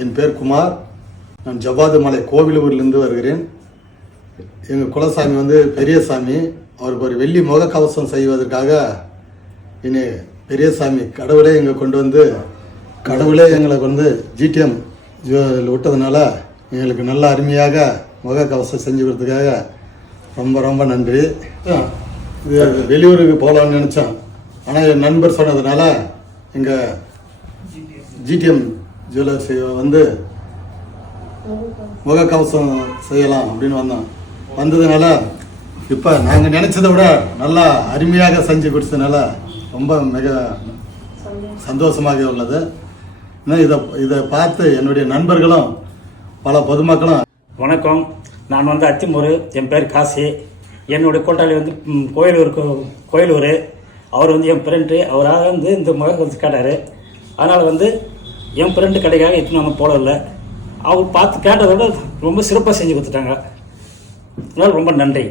என் பேர் குமார். நான் ஜவ்வாது மலை கோவிலூரிலிருந்து வருகிறேன். எங்கள் குலசாமி வந்து பெரியசாமி. அவருக்கு ஒரு வெள்ளி முகக்கவசம் செய்வதற்காக இனி பெரியசாமி கடவுளே எங்களுக்கு வந்து ஜிடிஎம் விட்டதுனால எங்களுக்கு நல்ல அருமையாக முகக்கவசம் செஞ்சு கொடுத்ததுக்காக ரொம்ப ரொம்ப நன்றி. இது வெளியூருக்கு போகலான்னு நினச்சோம். ஆனால் என் நண்பர் சொன்னதுனால எங்கள் ஜிடிஎம் ஜுவல்லர்ஸ் வந்து முகக்கவசம் செய்யலாம் அப்படின்னு வந்ததுனால இப்போ நாங்கள் நினச்சதை விட நல்லா அருமையாக செஞ்சு கொடுத்ததுனால ரொம்ப மிக சந்தோஷமாக உள்ளது. இன்னும் இதை பார்த்து என்னுடைய நண்பர்களும் பல பொதுமக்களும். வணக்கம், நான் வந்து அத்திமூர். என் பேர் காசி. என்னுடைய கூட்டாளி வந்து கோயிலூர். அவர் வந்து என் ஃப்ரெண்டு. அவராக வந்து இந்த முகக்கவசம் கேட்டார். அதனால் வந்து என் ஃப்ரெண்டு கடைக்காக எத்தனை நம்ம போடல. அவர் பார்த்து கேட்டதை விட ரொம்ப சிறப்பாக செஞ்சு கொடுத்துட்டாங்க. அதனால் ரொம்ப நன்றி.